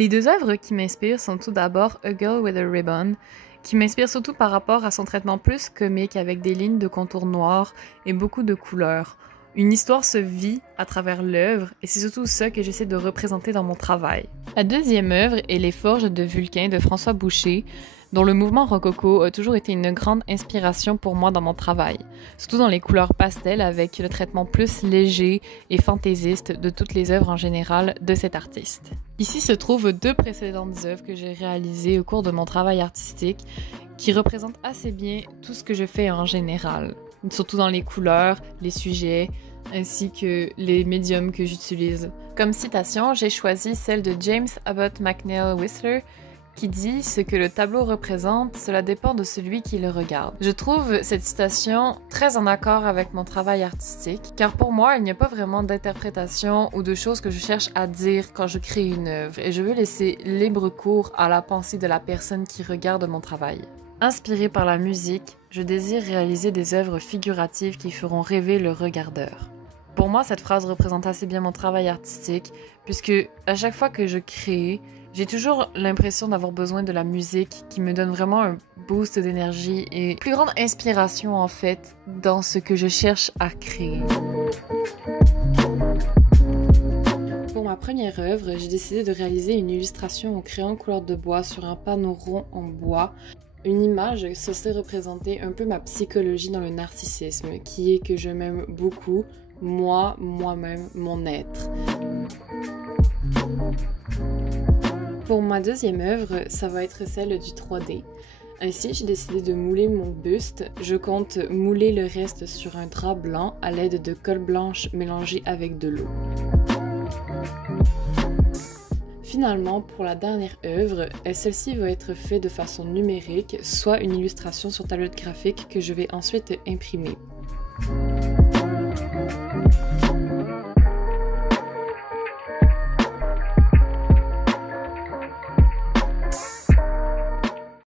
Les deux œuvres qui m'inspirent sont tout d'abord A Girl with a Ribbon, qui m'inspire surtout par rapport à son traitement plus comique avec des lignes de contour noirs et beaucoup de couleurs. Une histoire se vit à travers l'œuvre et c'est surtout ça que j'essaie de représenter dans mon travail. La deuxième œuvre est Les Forges de Vulcain de François Boucher, dont le mouvement rococo a toujours été une grande inspiration pour moi dans mon travail, surtout dans les couleurs pastel avec le traitement plus léger et fantaisiste de toutes les œuvres en général de cet artiste. Ici se trouvent deux précédentes œuvres que j'ai réalisées au cours de mon travail artistique qui représentent assez bien tout ce que je fais en général, surtout dans les couleurs, les sujets, ainsi que les médiums que j'utilise. Comme citation, j'ai choisi celle de James Abbott McNeill Whistler qui dit « Ce que le tableau représente, cela dépend de celui qui le regarde ». Je trouve cette citation très en accord avec mon travail artistique, car pour moi, il n'y a pas vraiment d'interprétation ou de choses que je cherche à dire quand je crée une œuvre, et je veux laisser libre cours à la pensée de la personne qui regarde mon travail. Inspirée par la musique, je désire réaliser des œuvres figuratives qui feront rêver le regardeur. Pour moi, cette phrase représente assez bien mon travail artistique, puisque à chaque fois que je crée, j'ai toujours l'impression d'avoir besoin de la musique qui me donne vraiment un boost d'énergie et une plus grande inspiration en fait dans ce que je cherche à créer. Pour ma première œuvre, j'ai décidé de réaliser une illustration au crayon couleur de bois sur un panneau rond en bois. Une image censée représenter un peu ma psychologie dans le narcissisme, qui est que je m'aime beaucoup, moi-même, mon être. Pour ma deuxième œuvre, ça va être celle du 3D. Ainsi, j'ai décidé de mouler mon buste. Je compte mouler le reste sur un drap blanc à l'aide de colle blanche mélangée avec de l'eau. Finalement, pour la dernière œuvre, celle-ci va être faite de façon numérique, soit une illustration sur tablette graphique que je vais ensuite imprimer.